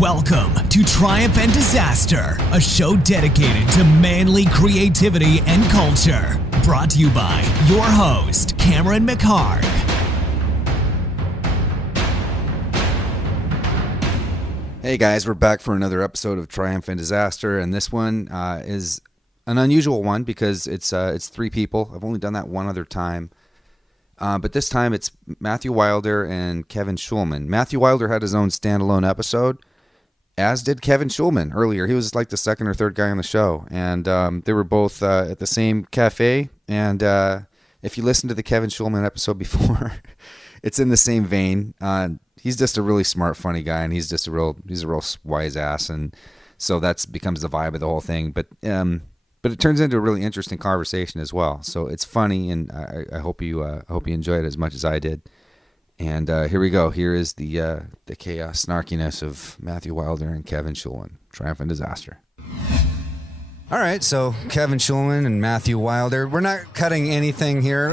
Welcome to Triumph and Disaster, a show dedicated to manly creativity and culture. Brought to you by your host, Cameron McHarg. Hey guys, we're back for another episode of Triumph and Disaster, and this one is an unusual one because it's three people. I've only done that one other time. But this time it's Matthew Wilder and Kevin Shulman. Matthew Wilder had his own standalone episode, as did Kevin Shulman earlier. He was like the second or third guy on the show. And they were both at the same cafe. And if you listen to the Kevin Shulman episode before, it's in the same vein. He's just a really smart, funny guy, and he's a real wise ass. And so that becomes the vibe of the whole thing. But it turns into a really interesting conversation as well. So it's funny, and I hope you enjoy it as much as I did. And here we go. Here is the chaos snarkiness of Matthew Wilder and Kevin Shulman. Triumph and Disaster. All right, so Kevin Shulman and Matthew Wilder. We're not cutting anything here.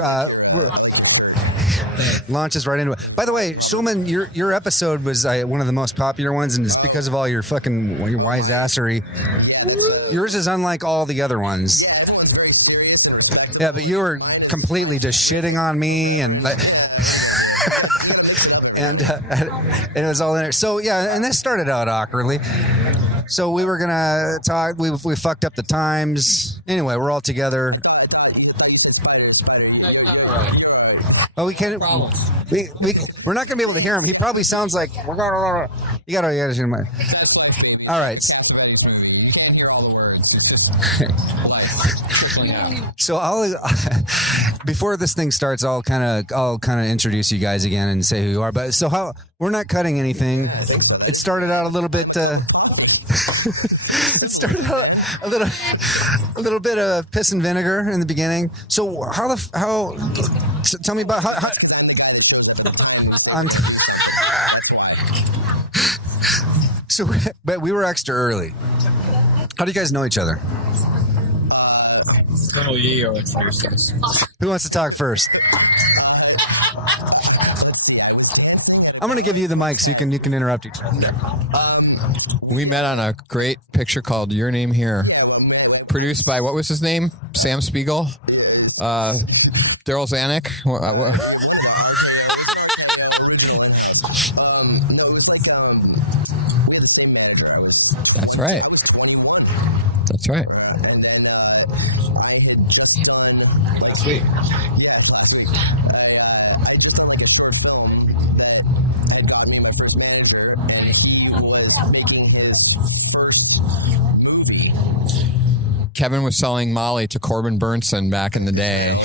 Launches right into it. By the way, Shulman, your episode was one of the most popular ones, and it's because of all your wise assery. Yours is unlike all the other ones. Yeah, but you were completely just shitting on me and like. And it was all in there. So yeah, and this started out awkwardly. So we were gonna talk. We fucked up the times. Anyway, we're all together. Oh, we can't. We're not gonna be able to hear him. He probably sounds like you gotta hear him. All right. So before this thing starts, I'll kind of introduce you guys again and say who you are. But so we're not cutting anything. It started out a little bit. It started out a little bit of piss and vinegar in the beginning. So so tell me about how so, but we were extra early. How do you guys know each other? Colonel Yee or first. Who wants to talk first? I'm going to give you the mic so you can interrupt each other. We met on a great picture called Your Name Here, produced by, what was his name? Sam Spiegel? Daryl Zanuck? That's right. That's right. Last week. Kevin was selling Molly to Corbin Burnson back in the day.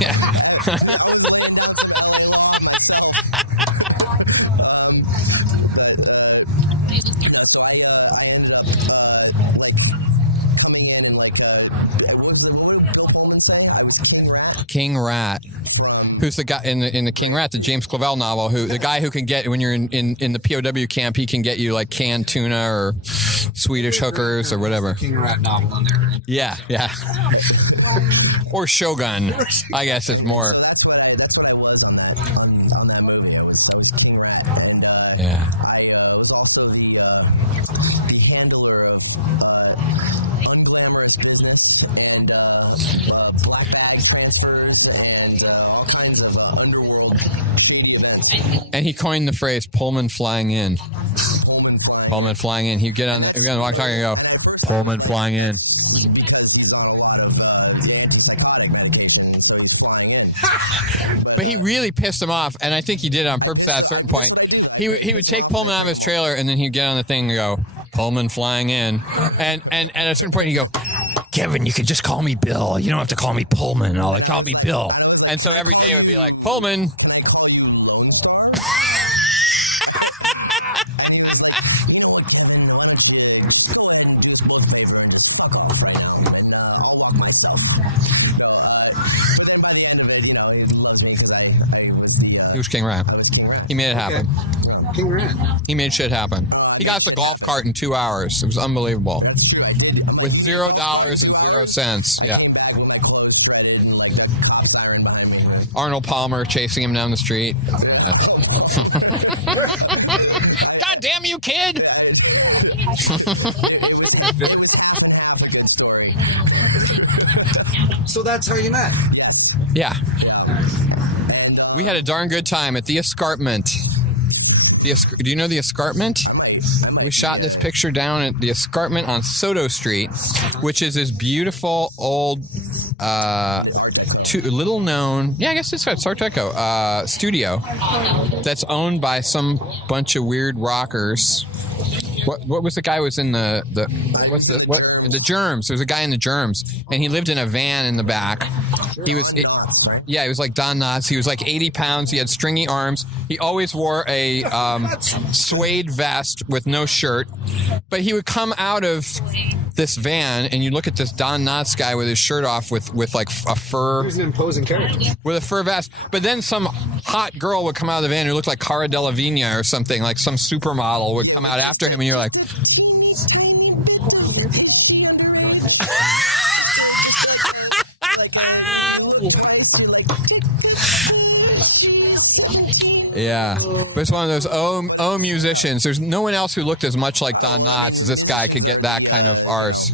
Yeah. King Rat, who's the guy in the King Rat, the James Clavell novel, the guy who can get, when you're in the POW camp, he can get you like canned tuna or Swedish hookers or whatever. King Rat novel in there. Yeah. Or Shogun, I guess is more. Yeah. And he coined the phrase "Pullman flying in." Pullman flying in. He'd get on the walkie-talkie and go, "Pullman flying in." But he really pissed him off, and I think he did it on purpose at a certain point. He would take Pullman out of his trailer, and then he'd get on the thing and go, "Pullman flying in." And at a certain point, he'd go, "Kevin, you can just call me Bill. You don't have to call me Pullman. I'll call me Bill." And so every day it would be like, "Pullman." He was King Rat. He made it happen. King Rat. He made shit happen. He got us a golf cart in 2 hours. It was unbelievable. With $0 and 0 cents. Yeah. Arnold Palmer chasing him down the street. Yeah. God damn you, kid! So that's how you met. Yeah. We had a darn good time at the escarpment. Do you know the escarpment? We shot this picture down at the escarpment on Soto Street, which is this beautiful old, little known, I guess it's got Sarteco, studio that's owned by some bunch of weird rockers. What was the guy who was in the Germs? There's a guy in the Germs, and he lived in a van in the back. He was like Don Knotts. He was like 80 pounds. He had stringy arms. He always wore a suede vest with no shirt. But he would come out of this van, and you look at this Don Knotts guy with his shirt off with like a fur. He was an imposing character. With a fur vest. But then some hot girl would come out of the van who looked like Cara Delevingne or something, like some supermodel would come out after him, and you're like... Yeah, but it's one of those musicians. There's no one else who looked as much like Don Knotts as this guy could get that kind of arse.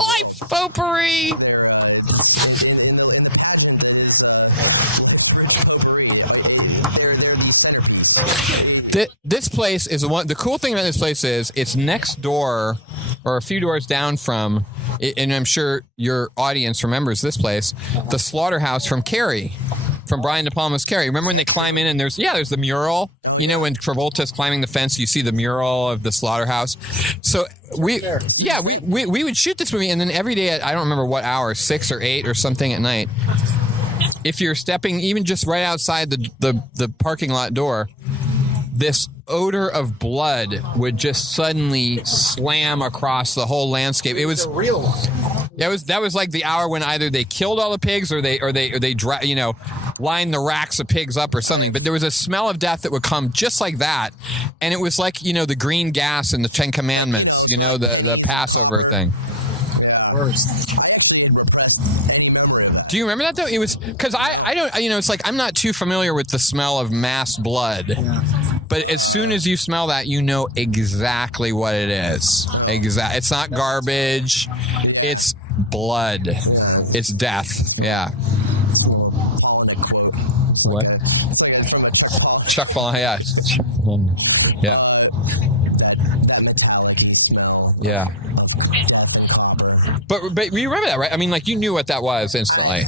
Life potpourri. This place is the cool thing about this place is it's next door or a few doors down from, and I'm sure your audience remembers this place, the slaughterhouse from Carrie, from Brian De Palma's Carrie. Remember when they climb in and there's the mural? You know, when Travolta's climbing the fence, you see the mural of the slaughterhouse. So we would shoot this movie, and then every day at, I don't remember what hour, 6 or 8 or something at night, if you're stepping even just right outside the parking lot door, this odor of blood would just suddenly slam across the whole landscape. It was a real one. That was like the hour when either they killed all the pigs or they lined the racks of pigs up or something. But there was a smell of death that would come just like that, and it was like the green gas in the Ten Commandments. The Passover thing. Worst. Do you remember that though? It was because I don't. It's like I'm not too familiar with the smell of mass blood. Yeah. But as soon as you smell that, you know exactly what it is. It's not garbage. It's blood. It's death. Yeah. What? Chuck Palahniuk. Yeah. Yeah. But you remember that, right? I mean, like, you knew what that was instantly.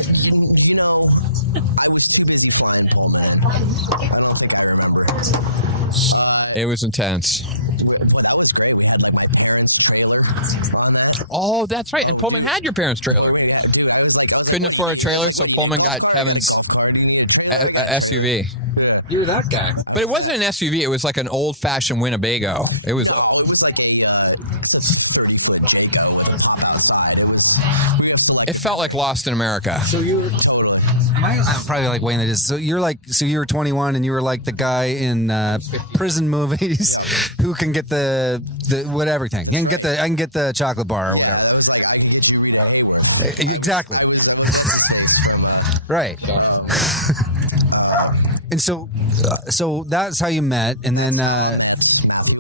It was intense. Oh, that's right. And Pullman had your parents' trailer. Couldn't afford a trailer, so Pullman got Kevin's SUV. You're that guy. But it wasn't an SUV. It was like an old-fashioned Winnebago. It was like it felt like Lost in America. So I'm probably like Wayne. That is. So you were 21 and you were like the guy in prison movies who can get the everything. I can get the chocolate bar or whatever. Exactly. Right. And so that's how you met, and then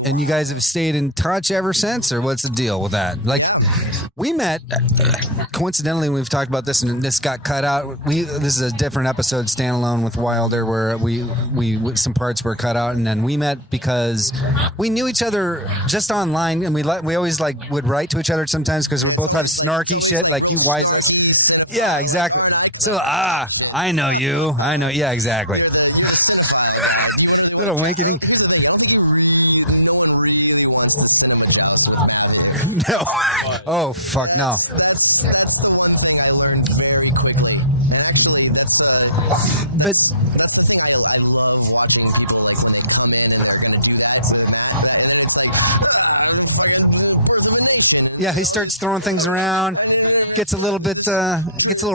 and you guys have stayed in touch ever since, or what's the deal with that? Like, we met coincidentally. We've talked about this, and this got cut out. This is a different episode, standalone with Wilder, where we some parts were cut out, and then we met because we knew each other just online, and we always would write to each other sometimes because we both have snarky shit, like you wiseass. Yeah, exactly. So I know you. I know. Yeah, exactly. Little winky thing. No. Oh, fuck, no. But yeah, he starts throwing things around, gets a little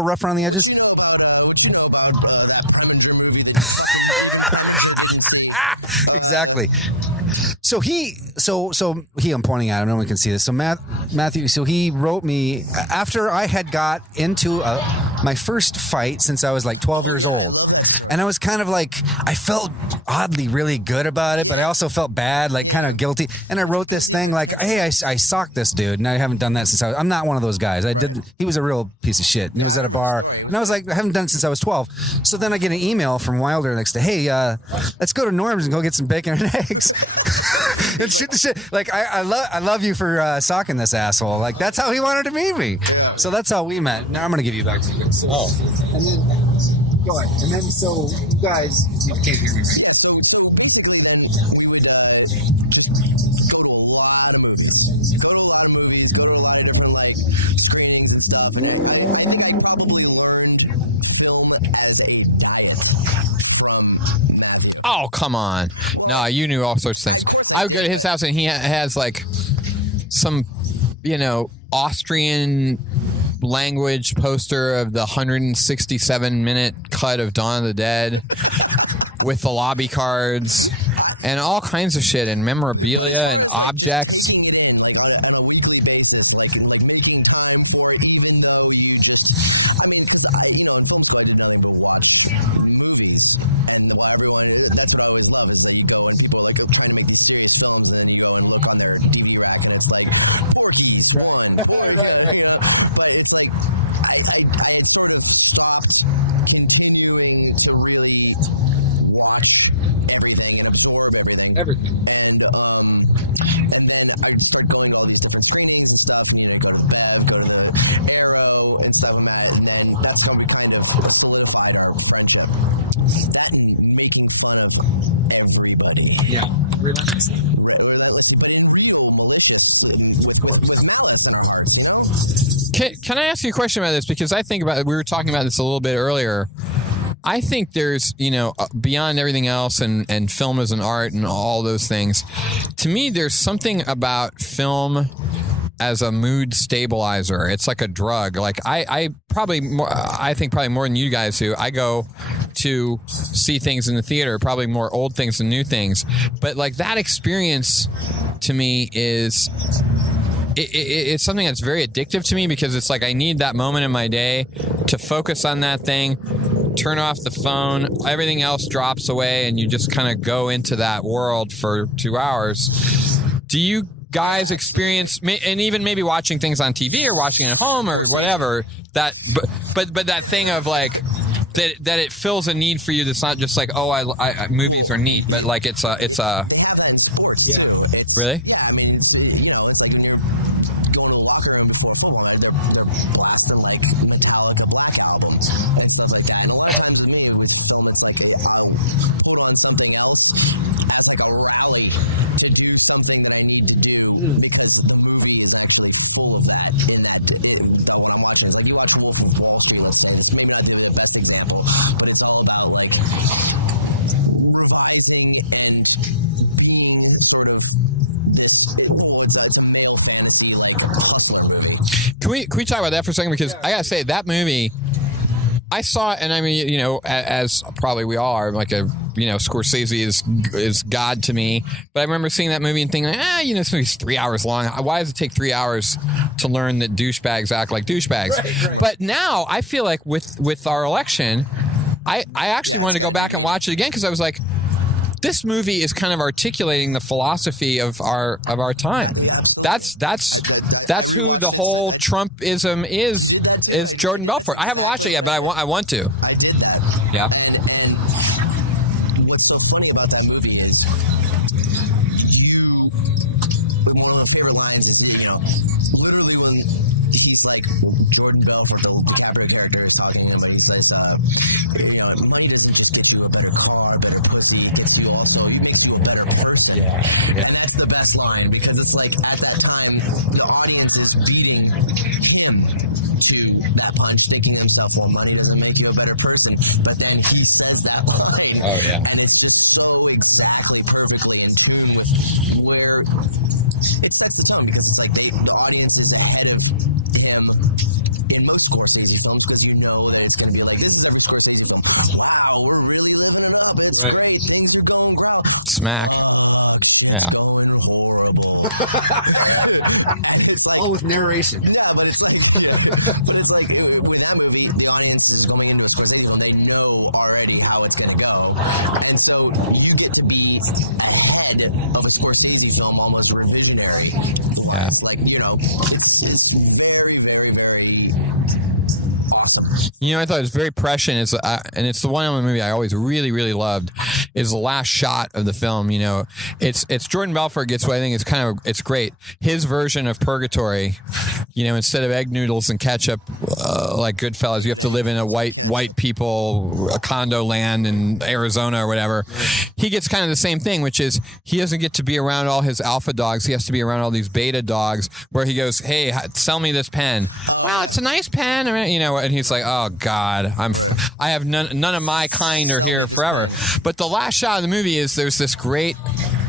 rough around the edges. Exactly. So I'm pointing at him. No one can see this. So Matthew. So he wrote me after I had got into my first fight since I was like 12 years old, and I was kind of like I felt oddly really good about it, but I also felt bad, like kind of guilty. And I wrote this thing like, hey, I socked this dude, and I haven't done that since I'm not one of those guys. He was a real piece of shit, and it was at a bar, and I was like, I haven't done it since I was 12. So then I get an email from Wilder next to, hey, let's go to Norm's and go get some bacon and eggs. And shoot the shit. Like I love you for socking this asshole. Like that's how he wanted to meet me. So that's how we met. Now I'm gonna give you back to you. So, and then go ahead. And then so you guys, you can't hear me right. Oh, come on. No, you knew all sorts of things. I would go to his house and he has like some, Austrian language poster of the 167-minute cut of Dawn of the Dead with the lobby cards and all kinds of shit and memorabilia and objects. Right. Everything. Yeah, relax. Can I ask you a question about this? Because I think about it, we were talking about this a little bit earlier. I think there's, beyond everything else and film as an art and all those things, to me, there's something about film as a mood stabilizer. It's like a drug. Like I think probably more than you guys do. I go to see things in the theater, probably more old things than new things. But like that experience to me is... It's something that's very addictive to me because it's like I need that moment in my day to focus on that thing, turn off the phone, everything else drops away, and you just kind of go into that world for 2 hours. Do you guys experience, and even maybe watching things on TV or watching at home or whatever, that but that thing of like that it fills a need for you that's not just like, oh, I movies are neat, but like it's a Yeah. Really? Can we talk about that for a second? Because I gotta say, that movie, I saw it, and I mean, you know, as probably we all are, like Scorsese is God to me. But I remember seeing that movie and thinking, this movie's 3 hours long. Why does it take 3 hours to learn that douchebags act like douchebags? Right. But now I feel like with our election, I actually wanted to go back and watch it again because I was like, this movie is kind of articulating the philosophy of our time. That's who the whole Trumpism is Jordan Belfort. I haven't watched it yet, but I want to. Yeah. What's so funny about that movie is one of my favorite lines is, literally when he's like, Jordan Belfort, the rapper character, is talking to him, and he says, money doesn't just get you a better car, a better pussy, it gets you also, it makes you a better person. Yeah. And that's the best line, because it's like, at that time, the audience is beating him to that punch, thinking to himself, well, money doesn't make you a better person, but then he says that line. Oh, yeah. And it's just so exactly perfectly in tune with where it sets the tone, because it's like the audience is ahead of him in most Scorsese films, because you know that it's going to be like, this is the first one, wow, we're really living it up, it's great, things are going well. Smack. Yeah. It's all with narration. Yeah, but it's like with that movie, the audience is going into the first thing, they know already how it's going to go. And so you get to be ahead of a Scorsese film, almost or a visionary. Yeah. Like, you know, it's very, very, very awesome. You know, I thought it was very prescient. And it's the one element of the movie I always really, really loved is the last shot of the film. You know, it's Jordan Belfort gets what I think is it's great. His version of Purgatory, you know, instead of egg noodles and ketchup, like Goodfellas, you have to live in a white people, a condo land in Arizona or whatever. He gets kind of the same thing, which is he doesn't get to be around all his alpha dogs. He has to be around all these beta dogs where he goes, hey, sell me this pen. Well, it's a nice pen. I mean, you know, and he's like, oh God, I have none of my kind are here forever. But the last shot of the movie is there's this great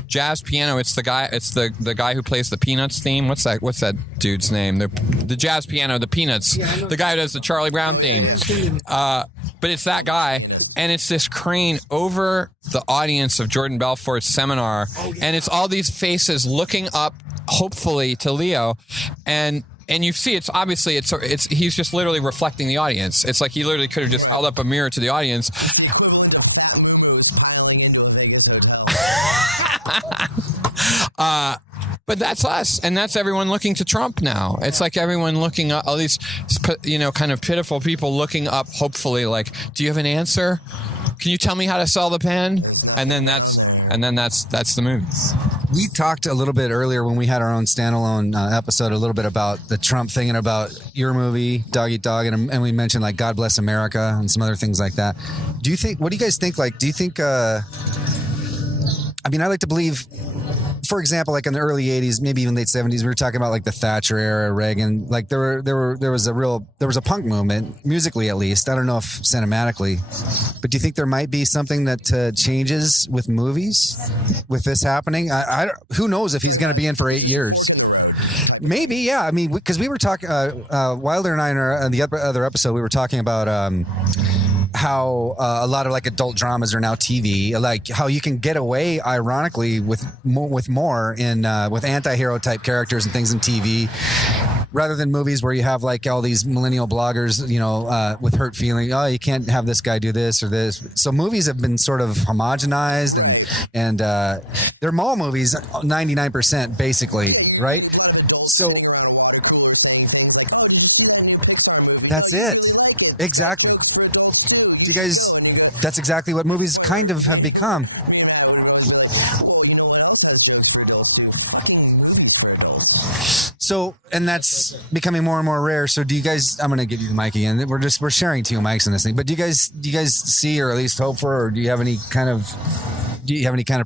jazz piano. It's the guy who plays the Peanuts theme. What's that dude's name? The jazz piano, the Peanuts. The guy who does the Charlie Brown theme. But it's that guy, and it's this crane over the audience of Jordan Belfort's seminar, and it's all these faces looking up, hopefully, to Leo, and you see, it's obviously he's just literally reflecting the audience. It's like he literally could have just held up a mirror to the audience. But that's us, and that's everyone looking to Trump now. It's like everyone looking up, all these, you know, kind of pitiful people looking up, hopefully, like, do you have an answer? Can you tell me how to sell the pen? And then that's the movie. We talked a little bit earlier when we had our own standalone episode a little bit about the Trump thing and about your movie, Dog Eat Dog, and we mentioned like God Bless America and some other things like that. What do you guys think? Like, do you think, I mean, I like to believe, for example, like in the early 80s, maybe even late 70s, we were talking about like the Thatcher era, Reagan. Like there was a punk movement, musically at least. I don't know if cinematically, but do you think there might be something that changes with movies with this happening? Who knows if he's going to be in for 8 years? Maybe, yeah. I mean, because we were talking, Wilder and I in the other episode, we were talking about how a lot of like adult dramas are now TV, like how you can get away, ironically, with more in with anti-hero type characters and things in TV, rather than movies where you have like all these millennial bloggers, you know, with hurt feeling. Oh, you can't have this guy do this or this. So movies have been sort of homogenized, and they're mall movies, 99% basically, right? So that's it, exactly. You guys, that's exactly what movies kind of have become. So, and that's becoming more and more rare. So do you guys, I'm going to give you the mic again. We're sharing 2 mics in this thing, but do you guys see, or at least hope for, or do you have any kind of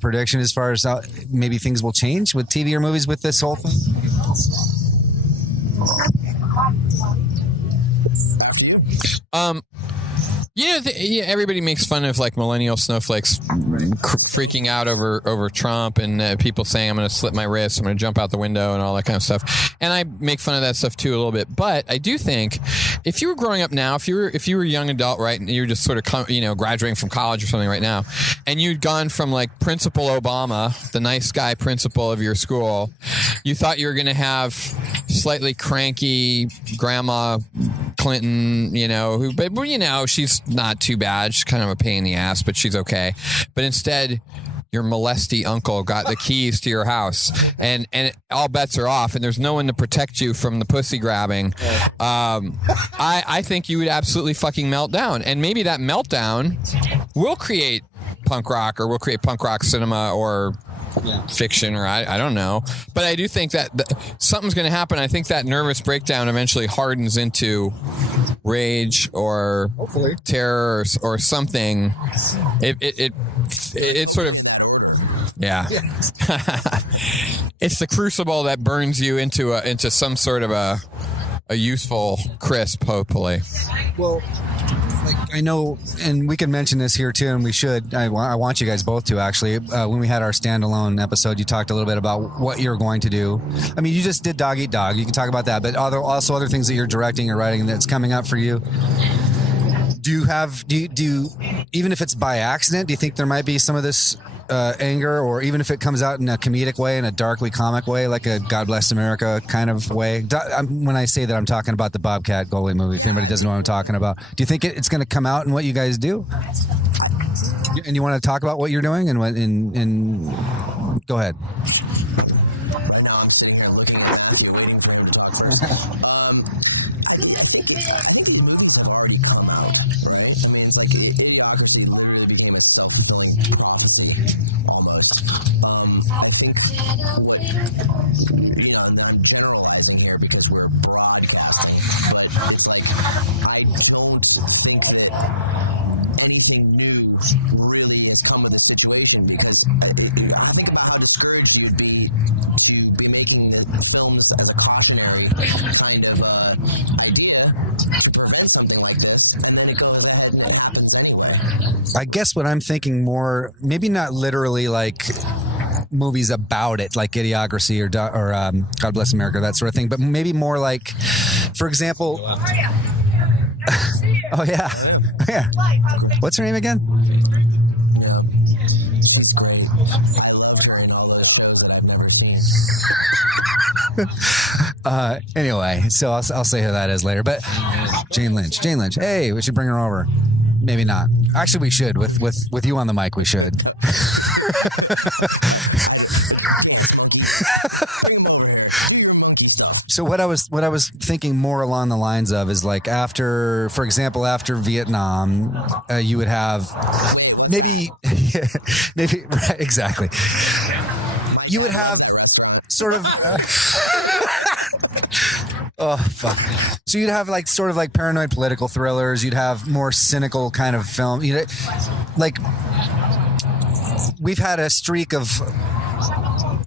prediction as far as how maybe things will change with TV or movies with this whole thing? Everybody makes fun of like millennial snowflakes freaking out over Trump, and people saying I'm going to slit my wrist, I'm going to jump out the window, and all that kind of stuff. And I make fun of that stuff too a little bit. But I do think if you were growing up now, if you were a young adult, right, and you're just sort of graduating from college or something right now, and you'd gone from like Principal Obama, the nice guy principal of your school, you thought you were going to have slightly cranky Grandma Clinton, but she's not too bad. She's kind of a pain in the ass, but she's okay. But instead, your molesty uncle got the keys to your house, and all bets are off, and there's no one to protect you from the pussy grabbing. I think you would absolutely fucking melt down, and maybe that meltdown will create punk rock, or will create punk rock cinema, or fiction, or I don't know. But I do think that something's going to happen. I think that nervous breakdown eventually hardens into rage or hopefully terror or something. It sort of it's the crucible that burns you into some sort of a useful crisp, hopefully. Well, like I know, and we can mention this here too, and we should. I want you guys both to actually. When we had our standalone episode, you talked a little bit about what you're going to do. I mean, you just did Dog Eat Dog. You can talk about that, but also other things that you're directing or writing that's coming up for you. Do you even if it's by accident, do you think there might be some of this anger, or even if it comes out in a comedic way, in a darkly comic way, like a God Bless America kind of way. When I say that, I'm talking about the Bobcat Goldthwait movie. If anybody doesn't know what I'm talking about, do you think it's going to come out in what you guys do? And you want to talk about what you're doing and what? Go ahead. I guess what I'm thinking more, maybe not literally like movies about it, like Idiocracy or God Bless America, that sort of thing, but maybe more like, for example, oh yeah, yeah. What's her name again? Anyway, so I'll say who that is later. But Jane Lynch. Hey, we should bring her over. Maybe not. Actually, we should. With you on the mic, we should. So what I was thinking more along the lines of is like after, for example, after Vietnam, you would have maybe right, exactly. You would have sort of oh fuck. So you'd have like sort of like paranoid political thrillers. You'd have more cynical kind of film. Like we've had a streak of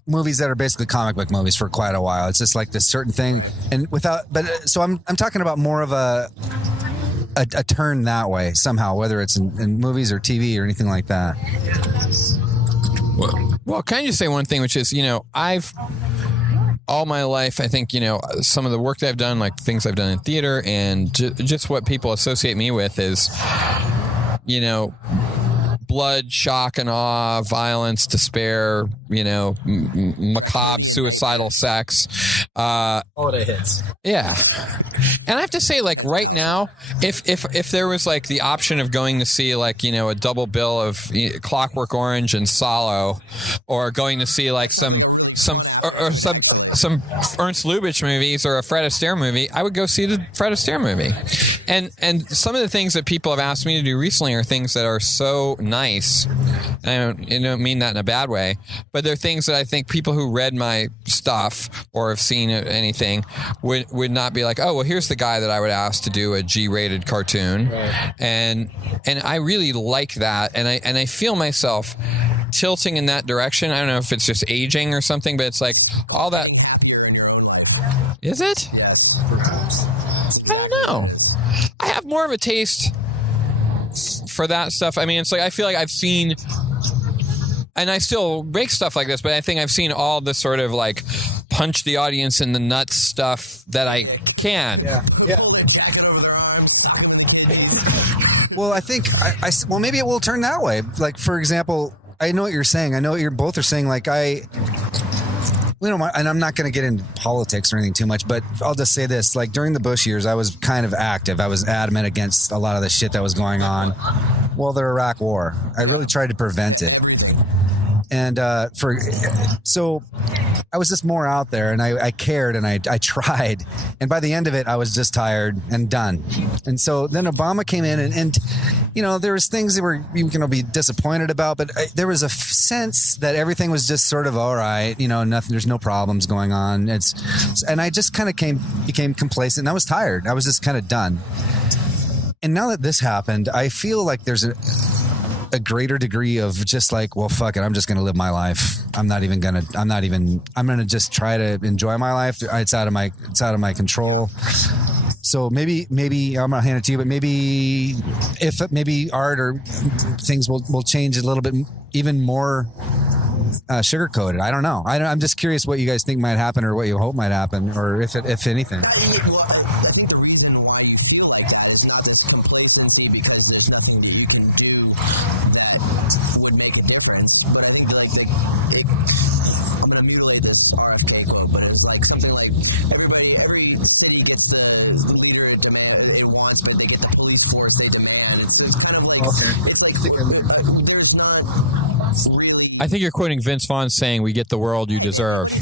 movies that are basically comic book movies for quite a while. It's just like this certain thing, and so I'm talking about more of a turn that way somehow, whether it's in movies or TV or anything like that. Well, can I just say one thing, which is, I've all my life, I think, some of the work that I've done, like things I've done in theater, and just what people associate me with is, blood, shock and awe, violence, despair, macabre, suicidal sex. Holiday hits. Yeah. And I have to say, like, right now, if there was like the option of going to see like, a double bill of Clockwork Orange and Salo, or going to see like some Ernst Lubitsch movies or a Fred Astaire movie, I would go see the Fred Astaire movie. And some of the things that people have asked me to do recently are things that are so nice. I don't mean that in a bad way, but they're things that I think people who read my stuff or have seen anything would not be like, oh, well, here's the guy that I would ask to do a G-rated cartoon. Right. And I really like that. And I feel myself tilting in that direction. I don't know if it's just aging or something, but it's like all that. Is it? Yeah, perhaps. I don't know. I have more of a taste for that stuff. I mean, it's like I feel like I've seen, and I still make stuff like this, but I think I've seen all the sort of like punch the audience in the nuts stuff that I can. Yeah. Well, I think well, maybe it will turn that way. Like, for example, I know what you're saying. I know what you're both are saying. Like and I'm not going to get into politics or anything too much, but I'll just say this. Like during the Bush years, I was kind of active. I was adamant against a lot of the shit that was going on. Well, the Iraq War. I really tried to prevent it. And so I was just more out there, and I cared, and I tried. And by the end of it, I was just tired and done. And so then Obama came in, and there was things that were you can be disappointed about, but there was a sense that everything was just sort of all right. Nothing. There's no problems going on. And I just kind of became complacent. And I was tired. I was just kind of done. And now that this happened, I feel like there's a greater degree of just like, well, fuck it. I'm just going to live my life. I'm going to just try to enjoy my life. It's out of my control. So maybe I'm going to hand it to you, but maybe art or things will change a little bit, even more sugar-coated. I don't know. I'm just curious what you guys think might happen or what you hope might happen, or if anything. Okay. I think I know. There's not really. I think you're quoting Vince Vaughn saying, "We get the world you deserve."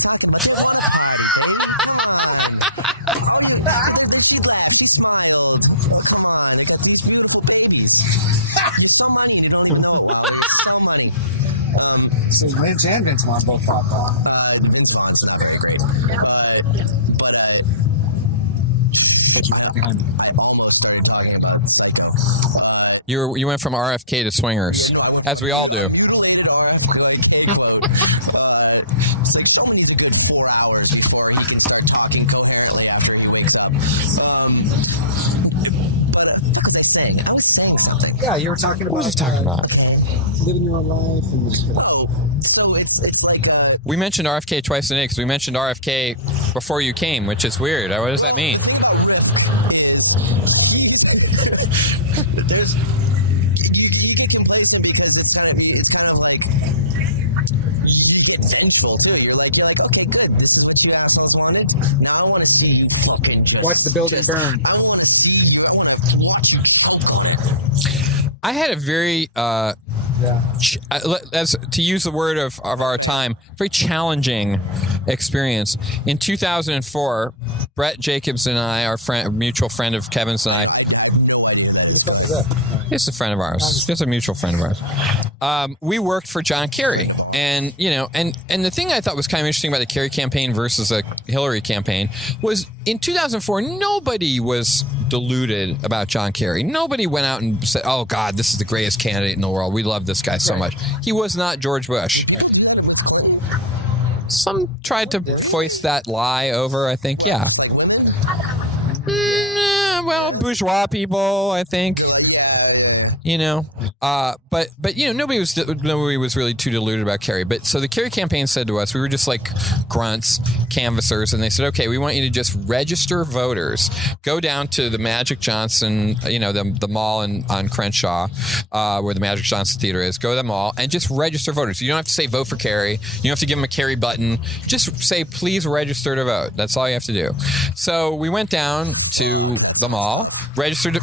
So Lynch and Vince Vaughn both popped off. Vince Vaughn's very great. But You went from RFK to swingers, as we all do. It's like someone needs a good 4 hours before he can start talking coherently after he wakes up. But what was I saying? I was saying something. Yeah, you were talking about. What was he talking about? Living your own life and. So it's like. We mentioned RFK twice a day because we mentioned RFK before you came, which is weird. What does that mean? There's. You get complacent because it's kind of like. You get vengeful too. You're like, okay, good. This is what you assholes wanted. Now I want to see you fucking just. Watch the building burn. I want to see you. I want to watch you. I had a very, as to use the word of our time, very challenging experience. In 2004, Brett Jacobs and I, our mutual friend of Kevin's and I, Who the fuck is that? it's a friend of ours. Just a mutual friend of ours. We worked for John Kerry, and and the thing I thought was kind of interesting about the Kerry campaign versus the Hillary campaign was in 2004, nobody was deluded about John Kerry. Nobody went out and said, "Oh God, this is the greatest candidate in the world. We love this guy so much." He was not George Bush. Some tried to foist that lie over. I think, yeah. Well, bourgeois people, I think. But nobody was really too deluded about Kerry. But so the Kerry campaign said to us, we were just like grunts, canvassers, and they said, okay, we want you to just register voters. Go down to the Magic Johnson, the mall on Crenshaw, where the Magic Johnson Theater is. Go to the mall and just register voters. You don't have to say vote for Kerry. You don't have to give them a Kerry button. Just say, please register to vote. That's all you have to do. So we went down to the mall, registered. You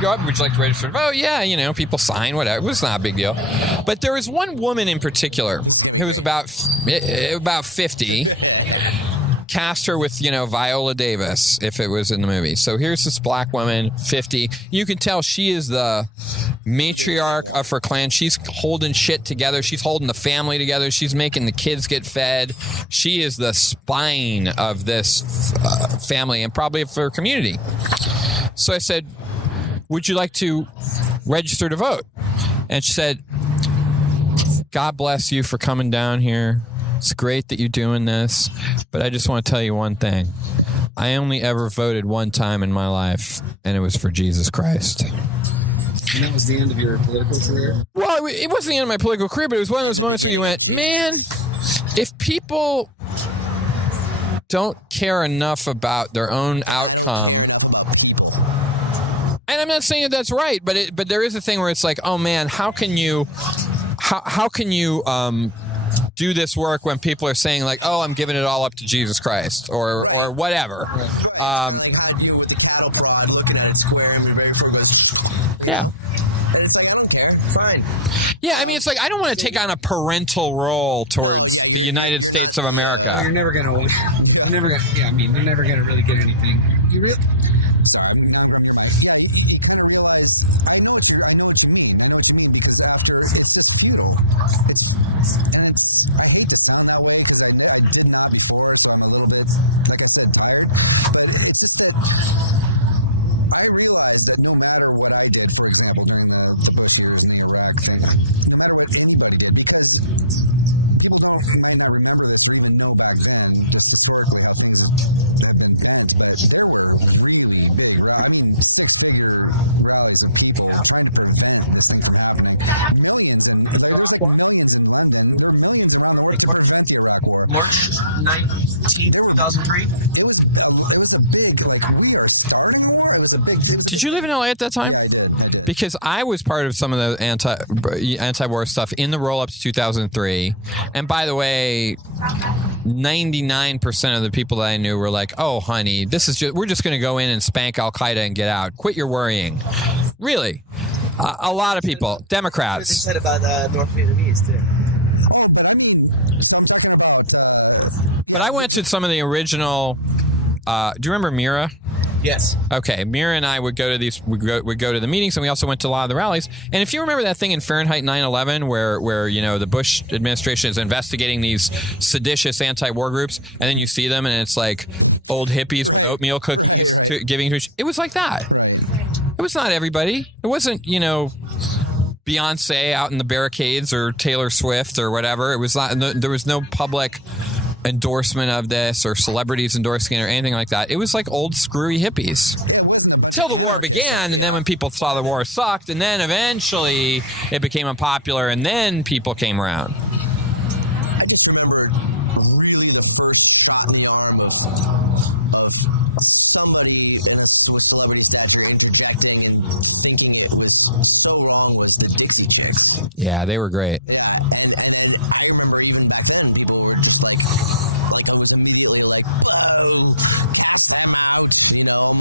go up, would you like to register to vote? Yeah, people sign, whatever. It was not a big deal. But there was one woman in particular who was about 50. Cast her with, Viola Davis, if it was in the movie. So here's this black woman, 50. You can tell she is the matriarch of her clan. She's holding shit together. She's holding the family together. She's making the kids get fed. She is the spine of this family and probably of her community. So I said, would you like to register to vote? And she said, God bless you for coming down here. It's great that you're doing this, but I just want to tell you one thing. I only ever voted one time in my life, and it was for Jesus Christ. And that was the end of your political career? Well, it wasn't the end of my political career, but it was one of those moments where you went, man, if people don't care enough about their own outcome... And I'm not saying that that's right, but there is a thing where it's like, oh man, how can you do this work when people are saying like, oh, I'm giving it all up to Jesus Christ or whatever. I'm looking at it square. I'm very focused. Yeah. And it's like, I don't care. Fine. Yeah, I mean, it's like I don't want to take on a parental role towards the United States of America. You're never gonna win. You're never gonna really get anything. You really. March 19, 2003. Did you live in LA at that time? Because I was part of some of the anti-war stuff in the roll-up to 2003. And by the way, 99% of the people that I knew were like, "Oh, honey, we're just going to go in and spank Al Qaeda and get out. Quit your worrying." Really. A lot of people. They Democrats. said about North Vietnamese, too. But I went to some of the original... do you remember Mira? Yes. Okay, Mira and I would go to these. Would go to the meetings, and we also went to a lot of the rallies. And if you remember that thing in Fahrenheit 9/11, where the Bush administration is investigating these seditious anti-war groups, and then you see them, and it's like old hippies with oatmeal cookies giving to. It was like that. It was not everybody. It wasn't Beyonce out in the barricades or Taylor Swift or whatever. It was not. There was no public endorsement of this or celebrities endorsing it or anything like that. It was like old screwy hippies till the war began, and then when people saw the war sucked, and then eventually it became unpopular, and then people came around. Yeah, they were great.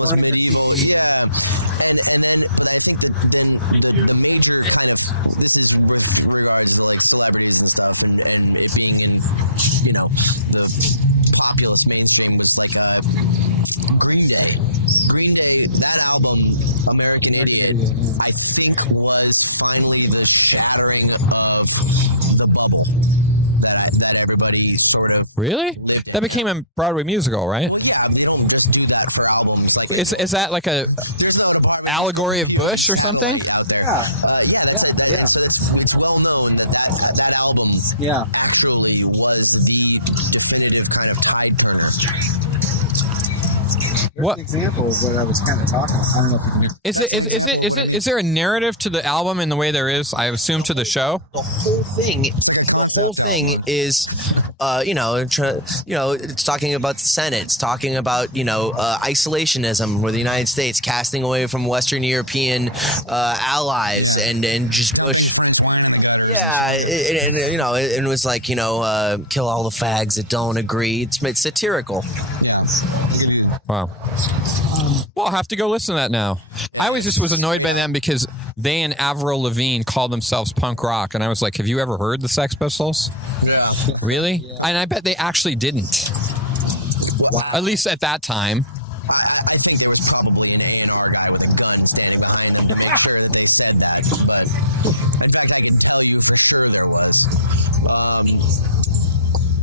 Burning your CD. The populist mainstream was like Green Day, that album, American Idiot, I think was finally the shattering of the bubble that everybody sort of... Really? That became a Broadway musical, right? Is that like a allegory of Bush or something? Yeah. Yeah. What An example of what I was kind of talking about. I don't know if you can... Is there a narrative to the album in the way there is, I assume, to the show? The whole thing is, it's talking about the Senate. It's talking about, isolationism, where the United States casting away from Western European allies, and just Bush. Yeah, and it was like, kill all the fags that don't agree. It's satirical. Wow. Well, I'll have to go listen to that now. I always just was annoyed by them because they and Avril Lavigne called themselves punk rock, and I was like, have you ever heard the Sex Pistols? Yeah. Really? Yeah. And I bet they actually didn't. Wow. At least at that time.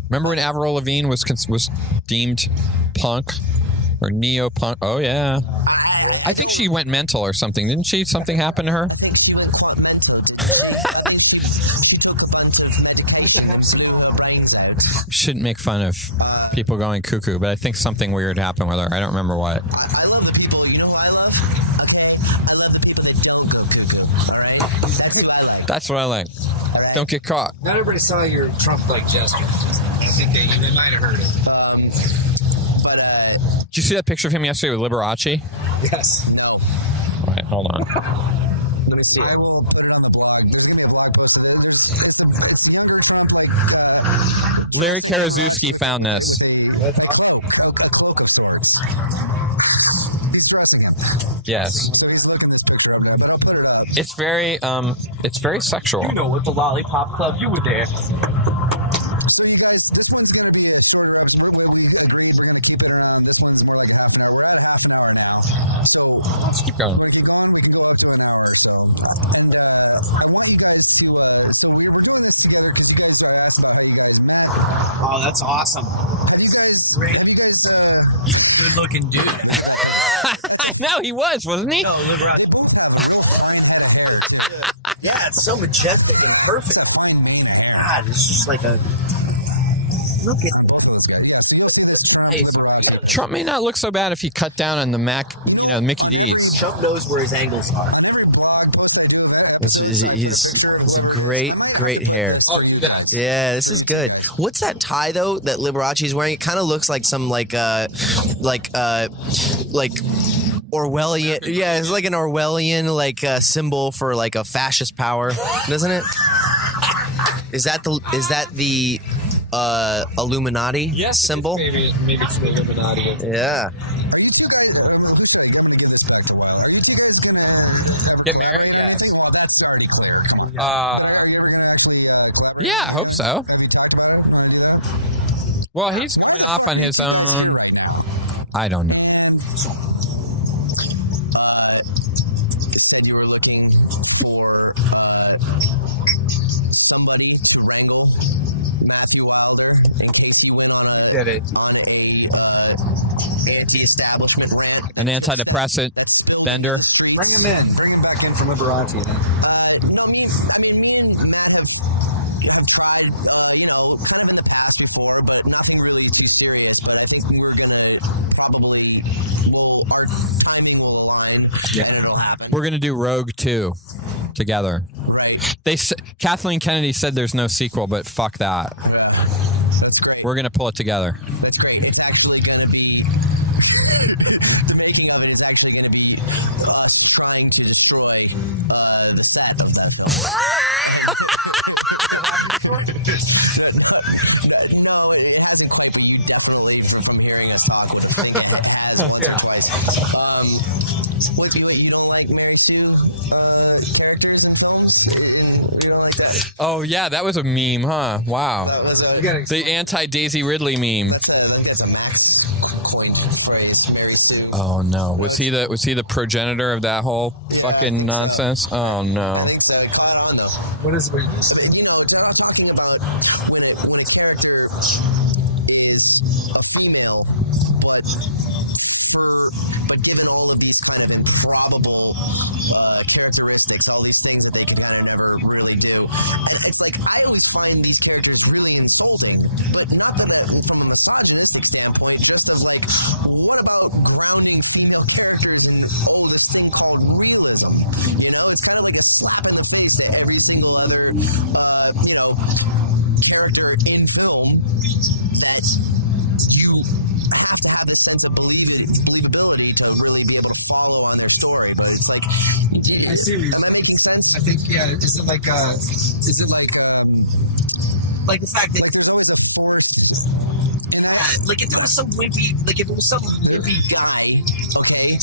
Remember when Avril Lavigne was deemed punk or neo-punk? Oh, yeah. I think she went mental or something. Didn't she? Something happened to her? Shouldn't make fun of people going cuckoo, but I think something weird happened with her. I don't remember what. I love the people. You know what I love? I love the people that jump cuckoo, all right? That's what I like. Don't get caught. Not everybody saw your Trump-like gesture. I think they might have heard it. Did you see that picture of him yesterday with Liberace? Yes. All right, hold on. Let me see it. Larry Karaszewski found this. That's awesome. Yes. It's very sexual. You know, with the Lollipop Club, you were there. Let's keep going. Oh, that's awesome. That's great. Good looking dude. I know, he was, wasn't he? No, Liberace. Yeah, it's so majestic and perfect. God, it's just like a... Look at... What's nice. Trump may not look so bad if he cut down on the Mickey D's. Trump knows where his angles are. He's a great hair. Oh, do that. Yeah, this is good. What's that tie though that Liberace's wearing? It kind of looks like some like Orwellian. Yeah, it's like an Orwellian symbol for like a fascist power, doesn't it? Is that the Illuminati symbol? Maybe it's the Illuminati. Yeah. Get married? Yes. Yeah, I hope so. Well, he's going off on his own. I don't know. You said you were looking for somebody to wrangle Matthew Wilder in case he went on. You did it. Anti-establishment rant. An antidepressant vendor. Bring him in. Bring him back in from Liberati then. Yeah. We're going to do Rogue 2 together. Kathleen Kennedy said there's no sequel, but fuck that. We're going to pull it together. That's great. It's actually going to be trying to destroy the set. I'm hearing us talking. You don't like Mary Sue characters and films? You don't like that? Oh, yeah, that was a meme, huh? Wow. The anti-Daisy Ridley meme. Oh, no. Was he the progenitor of that whole fucking nonsense? Oh, no. I think so. It's kind of on, though. What is it? You know, they're all talking about when his character is a female, but given all of these kind of improbable characteristics, all these things that the guy never really knew. It's like, I always find these characters really insulting. Like, not that from this example, it's just like, well, what about grounding female characters in all this thing called realism? You know, it's kind of like a slap in the face to every single other, character in film that you have to have a sense of believability to really be able to follow on the story. But it's like, I see what you're saying. I think, yeah, is it like the fact that like if there was some wimpy guy, okay,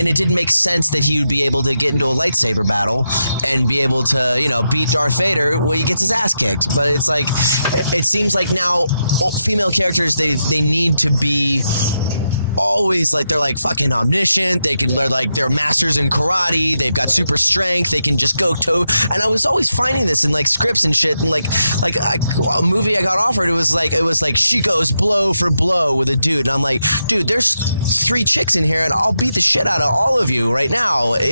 and it didn't make sense that you'd be able to get into a lightsaber battle and be able to, beat Darth Vader when you but it's like, it seems like now most female characters, they need to be always like, they're like fucking omniscient, they're like, they're masters in karate, they've got super strength, they can just go so, and I was always finding this, like, scripts and shit, like a movie I got offered, it was like, she goes blow for blow, and I'm like, dude, there's 3 chicks in here, and I'll put the shit out of all of you right now, like,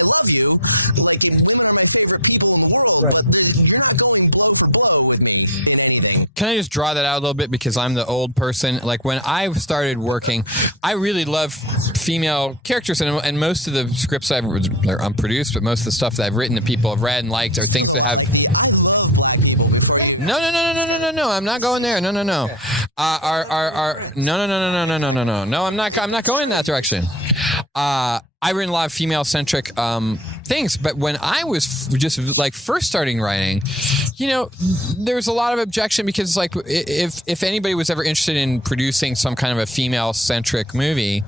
I love you, like, and women are my favorite people in the world, right. But then you're not going to go to blow with me in anything. Can I just draw that out a little bit because I'm the old person? Like when I started working, I really love female characters, and most of the scripts they're unproduced, but most of the stuff that I've written that people have read and liked are things that have. No. I'm not going there. No. No. I'm not going in that direction. I've written a lot of female-centric things, but when I was just like first starting writing, there was a lot of objection because like if anybody was ever interested in producing some kind of a female-centric movie,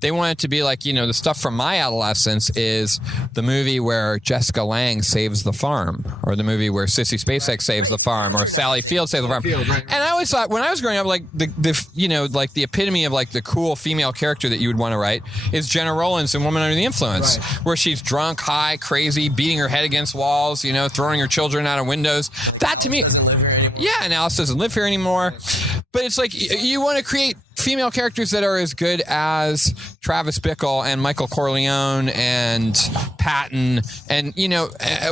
they wanted to be like, the stuff from my adolescence is the movie where Jessica Lange saves the farm, or the movie where Sissy Spacek saves the farm, or Sally Field saves the farm. And I always thought when I was growing up, like like the epitome of like the cool female character that you would want to write is Jenna Rollins in Woman Under the Influence, where she's drunk, high, crazy, beating her head against walls, throwing her children out of windows. That to me, and Alice doesn't live here anymore. But it's like you want to create female characters that are as good as Travis Bickle and Michael Corleone and Patton, and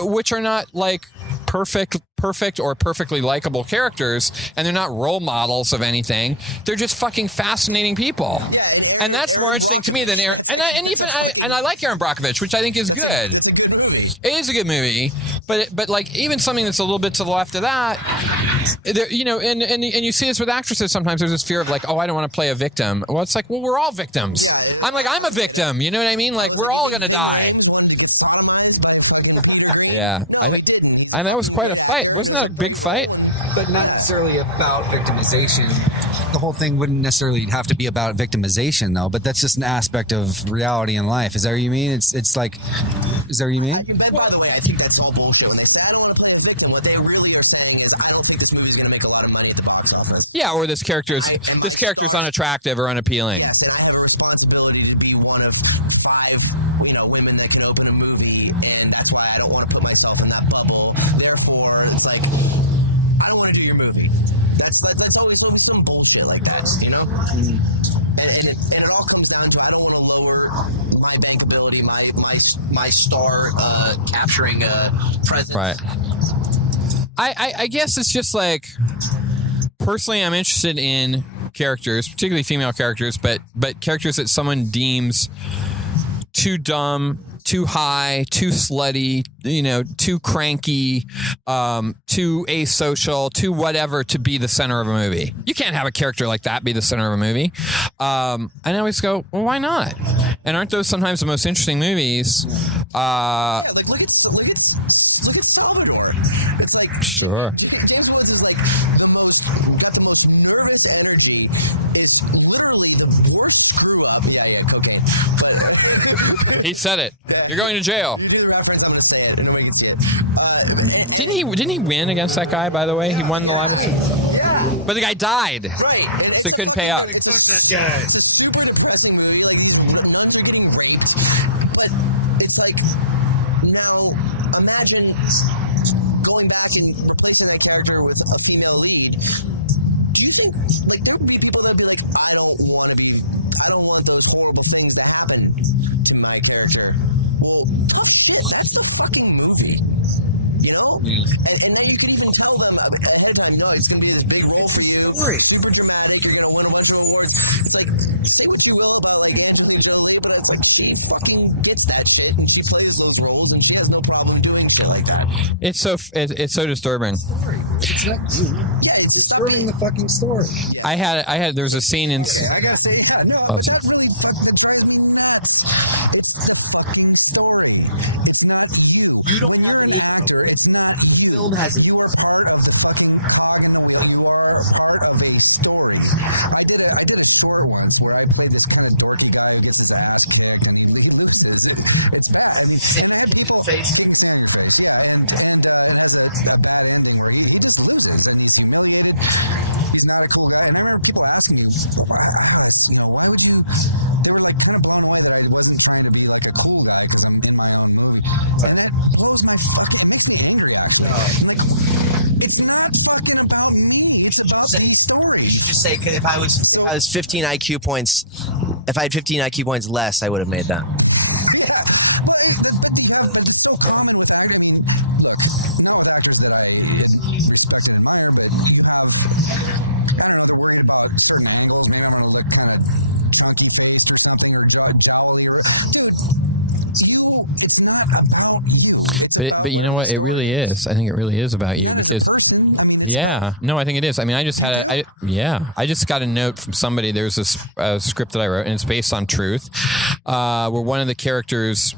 which are not like perfect or perfectly likable characters, and they're not role models of anything. They're just fucking fascinating people, and that's more interesting to me than Aaron. And I like Aaron Brockovich, which I think is good. It is a good movie, but like even something that's a little bit to the left of that, and you see this with actresses sometimes. There's this fear of like, oh, I don't want to play a victim. Well, it's like, well, we're all victims. I'm a victim. You know what I mean? Like we're all gonna die. Yeah, and that was quite a fight. Wasn't that a big fight? But not necessarily about victimization. the whole thing wouldn't necessarily have to be about victimization, though. But that's just an aspect of reality in life. Is that what you mean? It's like, is that what you mean? By the way, I think that's all bullshit. When they say I don't want to play a victim, what they really are saying is I don't think this movie's gonna make a lot of money at the box office. Yeah, or this character's unattractive or unappealing. Yes, and I have a responsibility to be one of 5, women that can open a movie, and that's why I don't want to put myself in that bubble. Therefore, it's like I don't want to do your movie. That's always some bullshit like that, you know. And it all comes down to I don't want to lower my bankability, my star capturing presence. Right. I guess it's just like, personally, I'm interested in characters, particularly female characters, but characters that someone deems too dumb, too high, too slutty, too cranky, too asocial, too whatever to be the center of a movie. You can't have a character like that be the center of a movie. And I always go, well, why not? And aren't those sometimes the most interesting movies? Look at Salvador. It's like Sure. got the most nervous energy. It's literally the work grew up. Yeah, cocaine. He said it. You're going to jail. You did a reference, I'm gonna say it. Nobody can see it. Didn't he win against that guy, by the way? He won the libel suit. Yeah. But the guy died. Right. So he couldn't pay up. Fuck that guy. Super depressing movie. Like, none of them getting raped. But it's like, now, imagine going back and replacing that character with a female lead. Do you think, like, there would be people that would be like, I don't want those horrible things to happen to my character. Well, that's a fucking movie. You know? And then you can even tell them, I know it's going to be this big role. It's the story. Super dramatic, you're going to win a Western Awards. It's like, say what you will about, like, Anthony Jolie, but it's like, she fucking gets that shit, and she plays those roles, and she has no problem doing shit like that. It's so disturbing. It's not you. Yeah, you're skirting the fucking story. I had there was a scene in. I gotta say, yeah, no. Oh, sorry. You don't have any. Film has an. Face. You should just say, because if I was 15 IQ points, if I had 15 IQ points less, I would have made that. But you know what? It really is. I think it really is about you because. Yeah, no, I think it is. I mean, I just got a note from somebody. There's a script that I wrote, and it's based on truth, where one of the characters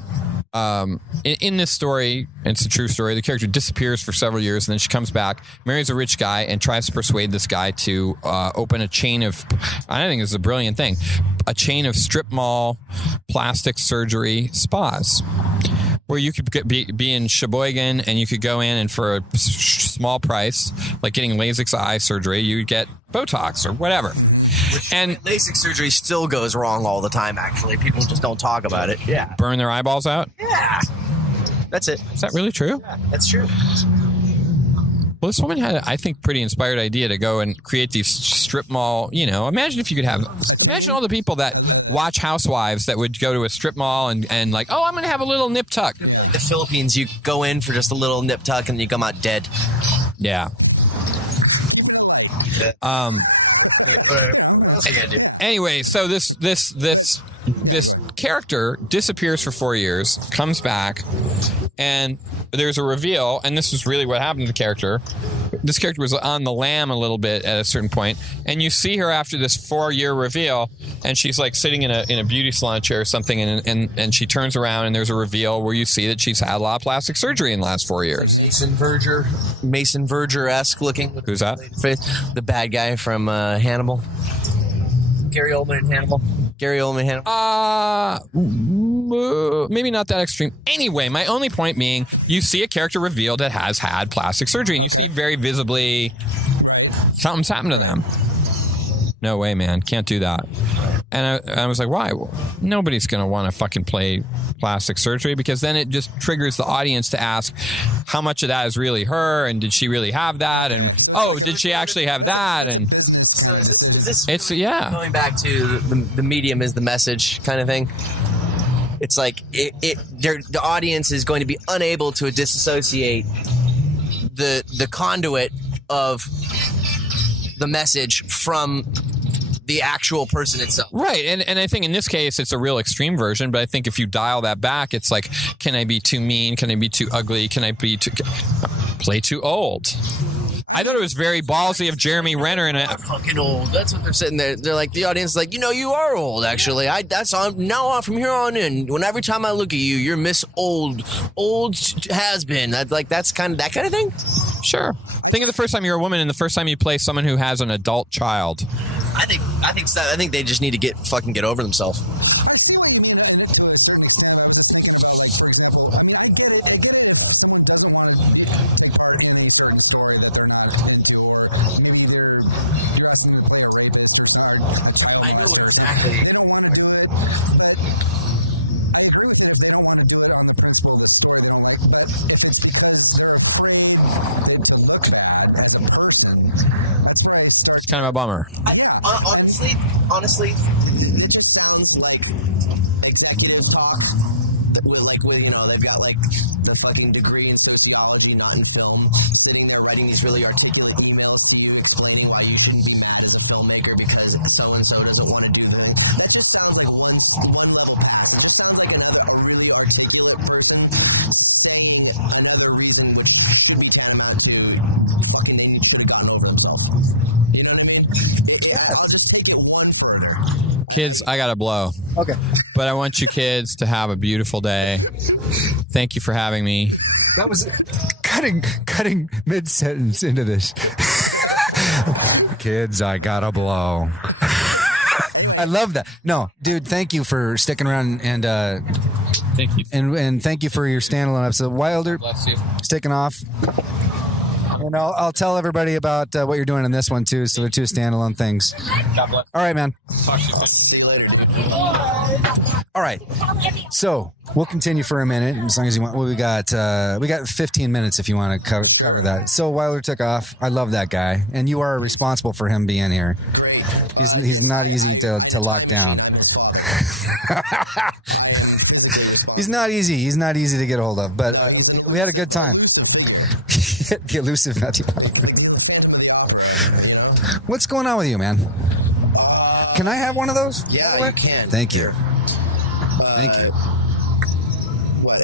in this story, and it's a true story, the character disappears for several years, and then she comes back, marries a rich guy, and tries to persuade this guy to open a chain of, I think it's a brilliant thing, a chain of strip mall plastic surgery spas. Where you could be in Sheboygan and you could go in and for a small price, like getting LASIK eye surgery, you get Botox or whatever. And LASIK surgery still goes wrong all the time, actually. People just don't talk about it. Yeah. Burn their eyeballs out? Yeah. That's it. Is that really true? Yeah, that's true. Well, this woman had, I think, pretty inspired idea to go and create these strip mall, imagine if you could imagine all the people that watch Housewives that would go to a strip mall and like, oh, I'm going to have a little nip tuck. Like the Philippines, you go in for just a little nip tuck and you come out dead. Yeah. Anyway, so this character disappears for 4 years, comes back, and there's a reveal, and this is really what happened to the character. this character was on the lam a little bit at a certain point, and you see her after this 4-year reveal, and she's like sitting in a beauty salon chair or something, and she turns around and there's a reveal where you see that she's had a lot of plastic surgery in the last 4 years. Mason Verger-esque looking. Who's that? The bad guy from Hannibal. Gary Oldman in Hannibal. Maybe not that extreme. Anyway, my only point being, you see a character revealed that has had plastic surgery, and you see very visibly something's happened to them. No way, man. Can't do that. And I was like, why? Well, nobody's going to want to fucking play plastic surgery, because then it just triggers the audience to ask how much of that is really her, and did she really have that? And, oh, did she actually have that? And so is this it's, yeah. Going back to the medium is the message kind of thing? It's like the audience is going to be unable to disassociate the conduit of the message from the actual person itself. Right. And I think in this case, it's a real extreme version. But I think if you dial that back, it's like, can I be too mean? Can I be too ugly? Can I be play too old? I thought it was very ballsy of Jeremy Renner and fucking old. That's what they're sitting there. They're like, the audience is like, you are old. Actually, that's on now on from here on in. When every time I look at you, you're Miss Old has been. That's kind of that kind of thing. Sure. Think of the first time you're a woman and the first time you play someone who has an adult child. I think they just need to get over themselves. I know exactly. It's kind of a bummer. Honestly, it just sounds like executive talk they've got like the fucking degree in sociology, not in film, sitting there writing these really articulate emails to you explaining why you shouldn't be mad at the filmmaker because so and so doesn't want to do that. It just sounds like one level really articulate person saying another reason which should be paramount to you know what I mean? Yes. Kids, I got to blow. Okay. But I want you kids to have a beautiful day. Thank you for having me. That was cutting mid-sentence into this. Kids, I got to blow. I love that. No, dude, thank you for sticking around and thank you. And thank you for your standalone episode. Wilder, bless you. Sticking off. And I'll tell everybody about what you're doing in this one too. So they're two standalone things. God bless. All right, man. Talk to you soon. see you later. All right. So we'll continue for a minute as long as you want. Well, we got 15 minutes if you want to cover that. So Wilder took off. I love that guy, and you are responsible for him being here. He's not easy to lock down. He's not easy. He's not easy to get a hold of. But we had a good time. The elusive Matthew. What's going on with you, man? Can I have one of those? Yeah, you can. Thank you. Thank you. What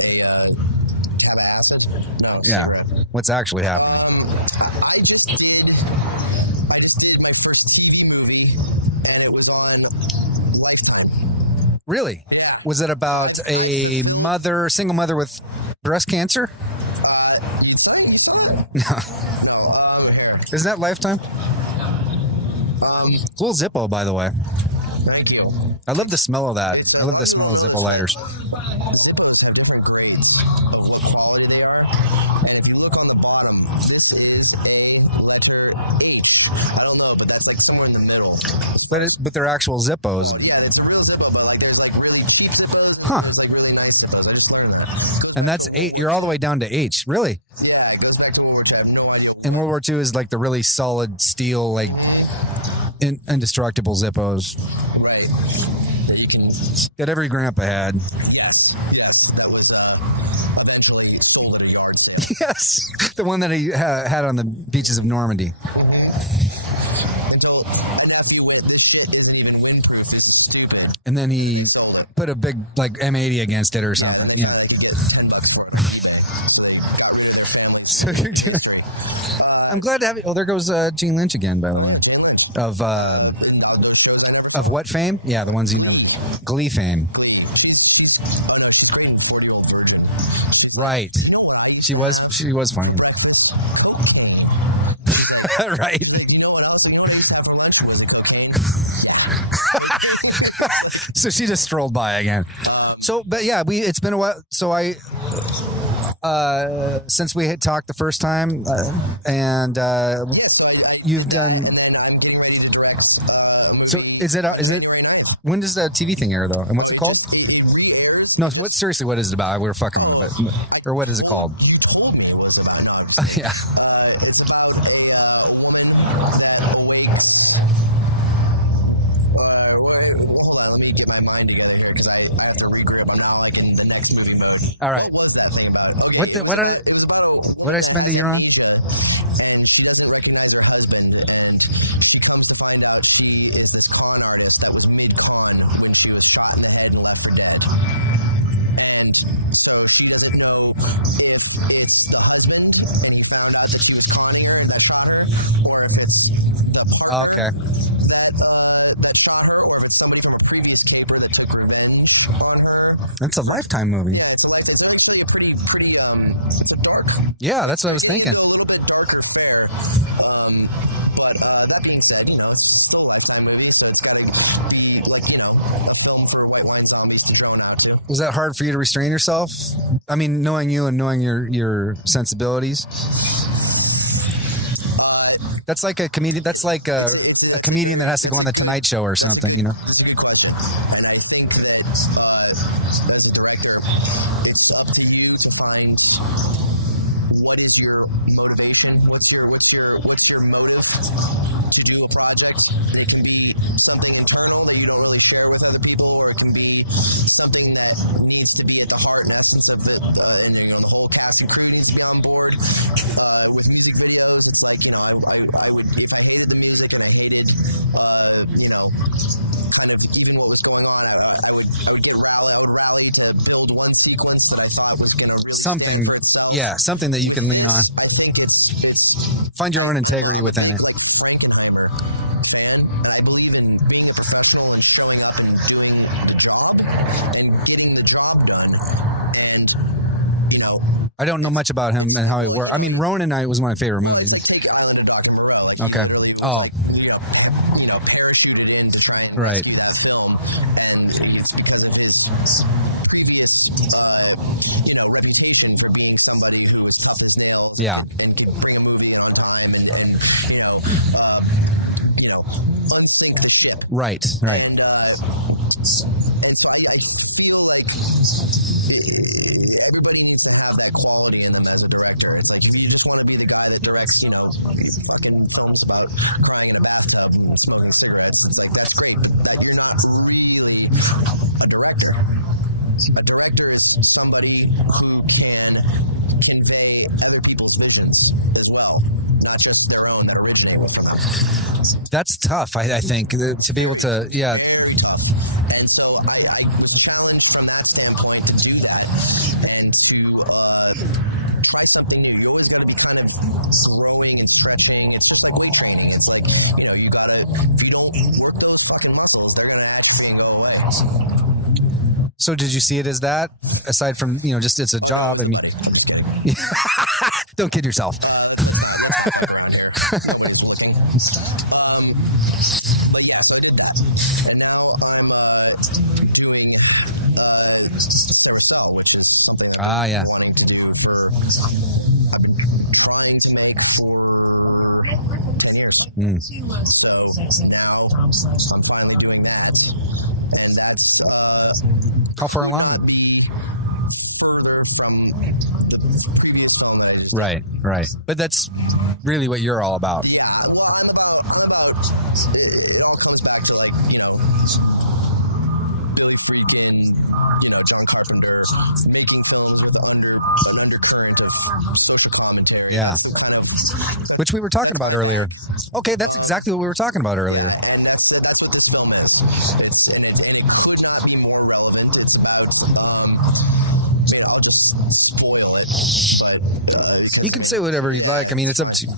no. Yeah. What's actually happening? I just did my first movie, and it was on. Really? Was it about a single mother with breast cancer? No. Isn't that Lifetime? Cool Zippo, by the way. I love the smell of that. I love the smell of Zippo lighters. But they're actual Zippos. Huh. And that's 8. You're all the way down to H. Really? And World War II is like the really solid steel, like indestructible Zippos. That every grandpa had. Yes, the one that he had on the beaches of Normandy. And then he put a big like M80 against it or something. Yeah. So you're doing. I'm glad to have you. Oh, there goes Gene Lynch again, by the way. Of what fame? Yeah, the ones you know. Glee fame. Right. She was funny. Right. So she just strolled by again. So, but yeah, it's been a while. So since we had talked the first time, and you've done. So is it? When does the TV thing air though? And what's it called? No, seriously, what is it about? We were fucking with it, or what is it called? Yeah. All right. What did I spend a year on? Okay. That's a Lifetime movie. Yeah, that's what I was thinking. Was that hard for you to restrain yourself? I mean, knowing you and knowing your sensibilities. That's like a comedian. That's like a comedian that has to go on the Tonight Show or something, you know. Something, yeah, something that you can lean on. Find your own integrity within it. I don't know much about him and how he works. I mean, Ronin Knight was one of my favorite movies. Okay. Oh. Right. Yeah. Right, right. That's tough, I think, to be able to, yeah. So did you see it as that? Aside from, you know, just it's a job. I mean, don't kid yourself. Ah, yeah. Mm. How far along? Right, right. But that's really what you're all about. Yeah. Which we were talking about earlier. Okay, that's exactly what we were talking about earlier. You can say whatever you'd like. I mean, it's up to you.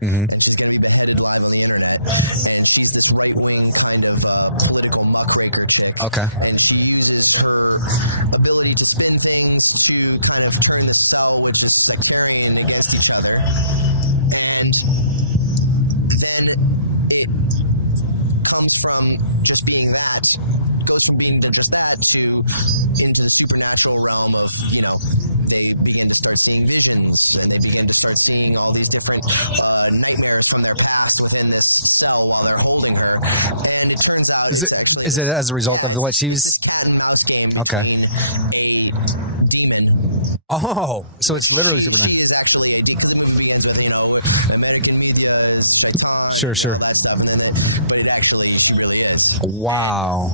Mm-hmm. Okay. Is it as a result of what she's? Okay. Oh, so it's literally Superman. Sure. Wow.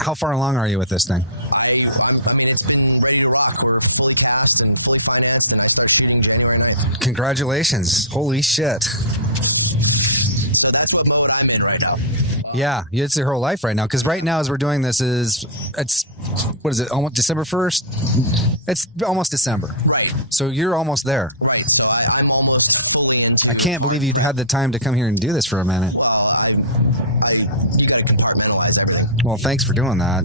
How far along are you with this thing? Congratulations. Holy shit. Yeah, it's your whole life right now. Because right now, as we're doing this, it's what is it? Almost December 1st. It's almost December. So you're almost there. I can't believe you had the time to come here and do this for a minute. Well, thanks for doing that.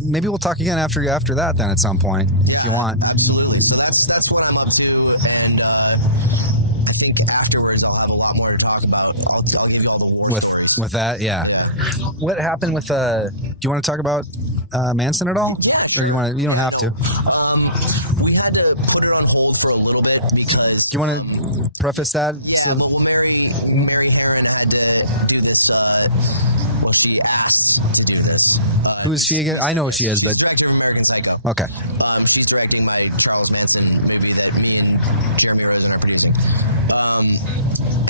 Maybe we'll talk again after that then at some point if you want. With that, yeah. What happened with do you want to talk about Manson at all, or you don't have to? We had to put it on hold for a little bit because. Do you want to preface that? So, Mary Aaron had to do this. She asked. Who is she again? I know who she is, but okay. She's directing my Charles Manson movie that Jeremy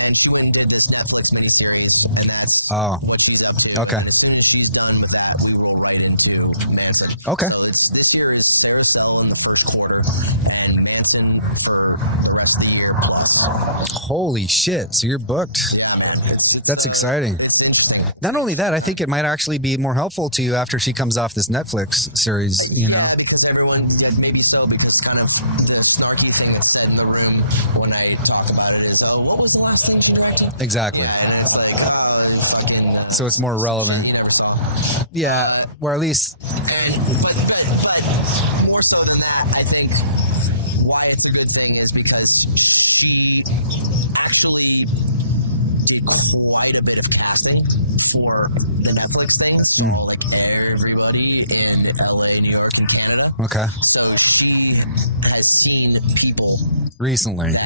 and Julian did this Netflix miniseries. Oh, okay. He's done with that. We will right into Manson. Okay. So this year is Sarah Stowe in the first quarter and Manson for the rest of the year. Holy shit! So you're booked. That's exciting. Not only that, I think it might actually be more helpful to you after she comes off this Netflix series. You know. Because everyone said maybe so, because kind of the snarky thing that's said in the room when I talk about it is, oh, what was the last thing you read? Exactly. And it's like, So it's more relevant. Yeah, or at least. But more so than that, I think why it's a good thing is because she actually did quite a bit of casting for the Netflix thing. Like everybody in LA, New York, and Canada. Okay. So she has seen people. Recently.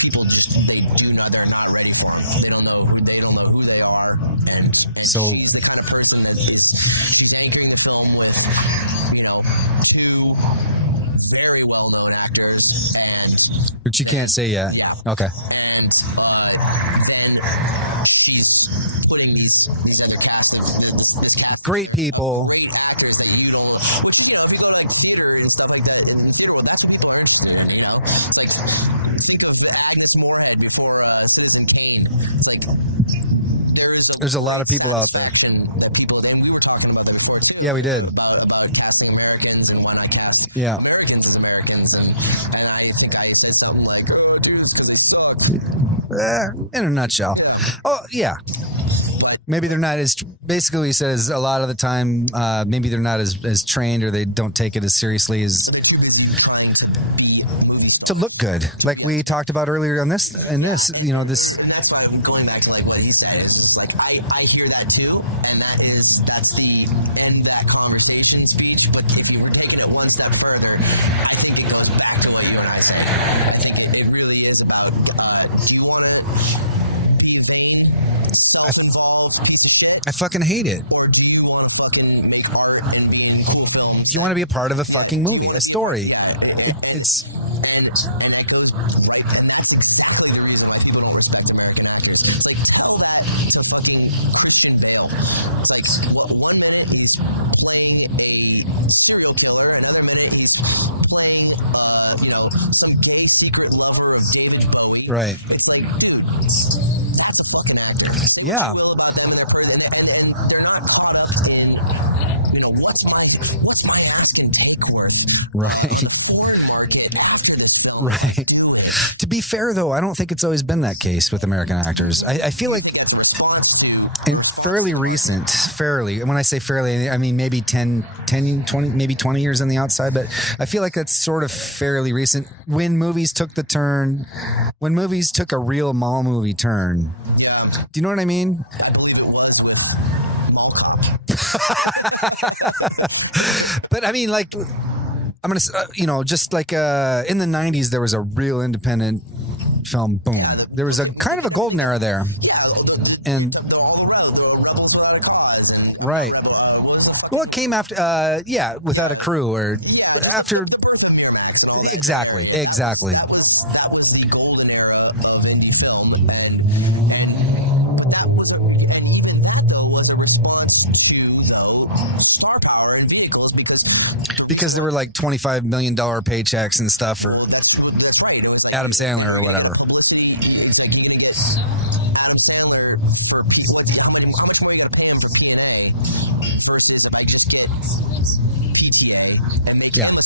People just, they do not, they're not ready for it. They don't know who they are. And So. she's the kind of person that she's anchoring a film with, you know, two very well-known actors. And, But you can't say yet. Okay. and then she's putting these other actors. Great people. You go to like theater and stuff like that, and you know, that's what we're interested in, you know? It's like, think of Agnes Moorehead before Citizen Kane. It's like, There's a lot of people out there. that people, and we were talking about this before, Yeah, we did. about casting Americans and why not cast Yeah. Americans and Americans, and I think I said something like, oh, dude, it's gonna suck. In a nutshell. Oh, yeah. Maybe they're not as, basically he says a lot of the time, maybe they're not as trained, or they don't take it as seriously as to look good. Like we talked about earlier on this, and this, you know, this. And that's why I'm going back to like what he said. It's just like I hear that too, and that's the end of that conversation speech. But if you were taking it one step further, I think it goes back to what you and I said. I think it really is about do you want to be a queen? I fucking hate it. Or do you want to fucking make art and Do you want to be a part of a fucking movie, a story? It's. Right. Yeah. Right. Right. To be fair, though, I don't think it's always been that case with American actors. I feel like fairly recent, and when I say fairly, I mean maybe 10, 20, maybe 20 years on the outside, but I feel like that's sort of fairly recent when movies took the turn, when movies took a real mall movie turn. Do you know what I mean? But I mean, like, I'm going to, just like in the 90s, there was a real independent film boom. There was a kind of a golden era there. And right. Well, it came after, Without a Crew, or after. Exactly. Because there were like $25 million paychecks and stuff for Adam Sandler or whatever. Yeah.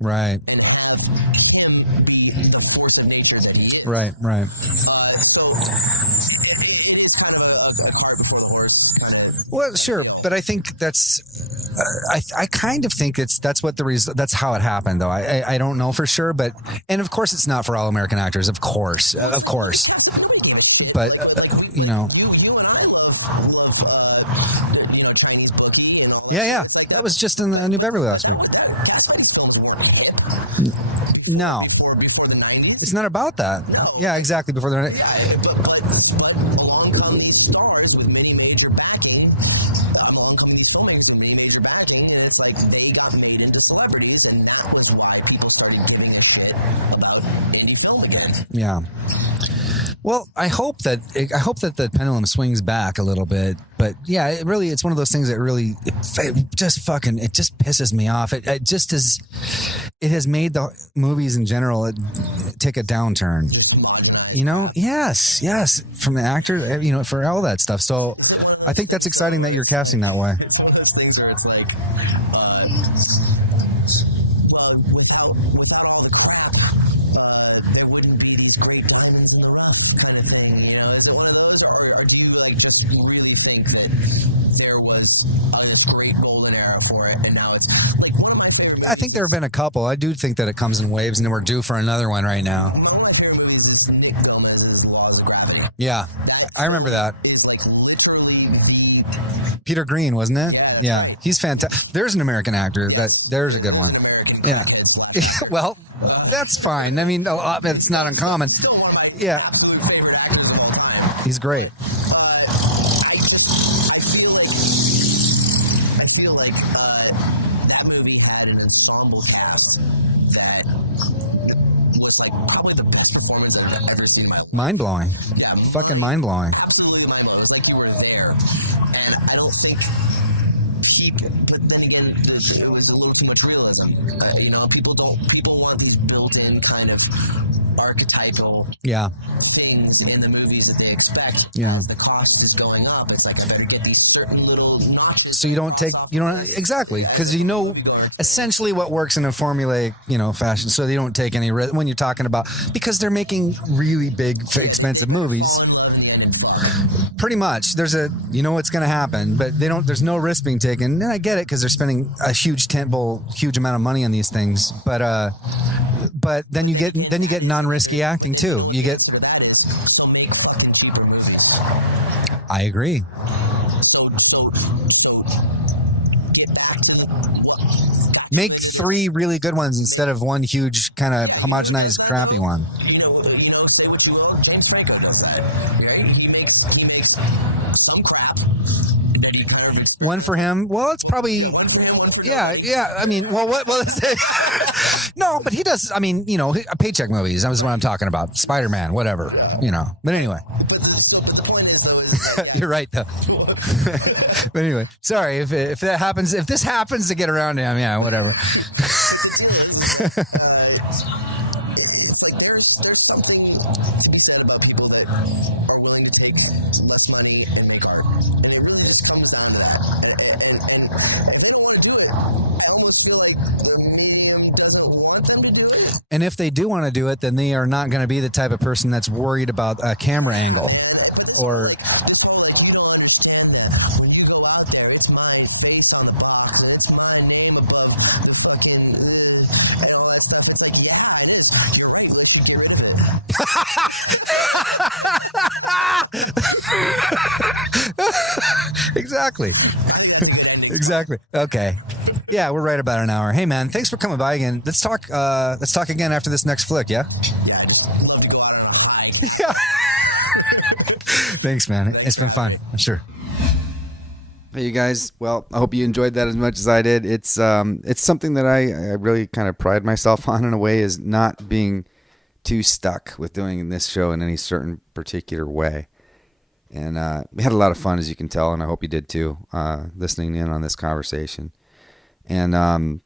Right. Well, sure, but I think that's. I kind of think that's what that's how it happened, though. I don't know for sure, and of course it's not for all American actors, of course, but Yeah, that was just in the New Beverly last week. No, it's not about that. Yeah, exactly. Before they're. Yeah. Well, I hope that the pendulum swings back a little bit, but yeah, it's one of those things that really it just pisses me off. It has made the movies in general take a downturn. Yes, from the actor, for all that stuff. So, I think that's exciting that you're casting that way. It's one of those things where it's like. I think there have been a couple. I do think that it comes in waves, and we're due for another one right now. Yeah, I remember that. Peter Green, wasn't it? Yeah, he's fantastic. There's an American actor there's a good one. Yeah. Well, that's fine. I mean, it's not uncommon. Yeah. He's great. Mind blowing. Fucking mind blowing. But then again, the show is a little too much realism. People want these built-in kind of archetypal things in the movies that they expect. Yeah. As the cost is going up, it's like they're get these certain little. So you don't exactly, because essentially what works in a formulaic fashion. So they don't take any risk when you're talking about, because they're making really big, expensive movies. Pretty much, there's what's going to happen, but there's no risk being taken. And I get it, because they're spending a huge amount of money on these things. But then you get non-risky acting too. You get. I agree. Make 3 really good ones instead of one huge kind of homogenized crappy one. One for him. Well, it's probably, yeah. I mean, well, what is it? No, No, but he does. I mean, paycheck movies. That was what I'm talking about. Spider-Man, whatever. But anyway, you're right though. But anyway, sorry if that happens. If this happens to get around to him, yeah, whatever. And if they do want to do it, then they are not going to be the type of person that's worried about a camera angle or. Exactly. Exactly. Okay. Yeah, we're right about an hour. Hey, man, thanks for coming by again. Let's talk again after this next flick, yeah? Yeah. Thanks, man. It's been fun. Sure. Hey, you guys. Well, I hope you enjoyed that as much as I did. It's something that I really kind of pride myself on in a way, is not being too stuck with doing this show in any certain particular way. And we had a lot of fun, as you can tell, and I hope you did too, listening in on this conversation. And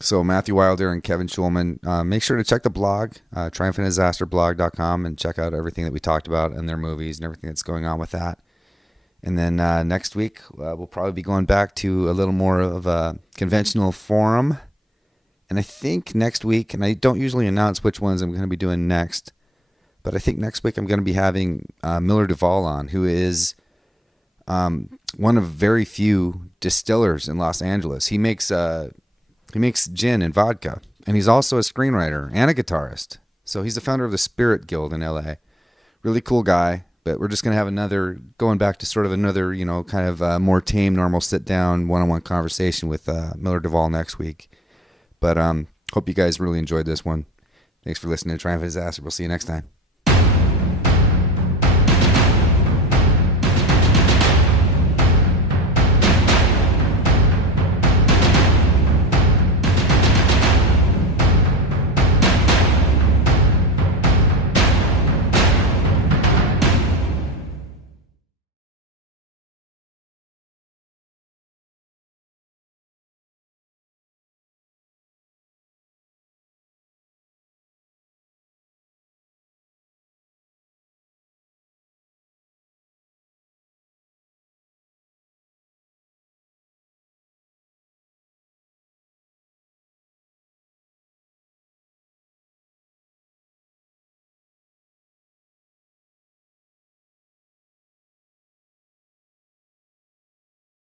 so Matthew Wilder and Kevin Shulman, make sure to check the blog, triumphantdisasterblog.com, and check out everything that we talked about and their movies and everything that's going on with that. And then next week, we'll probably be going back to a little more of a conventional forum. And I think next week, and I don't usually announce which ones I'm going to be doing next, but I think next week I'm going to be having Miller Duvall on, who is one of very few distillers in Los Angeles. He makes gin and vodka, and he's also a screenwriter and a guitarist. So he's the founder of the Spirit Guild in LA. Really cool guy. But we're just going to have going back to sort of another, kind of more tame, normal sit-down, one-on-one conversation with Miller Duvall next week. But hope you guys really enjoyed this one. Thanks for listening to Triumph and Disaster. We'll see you next time.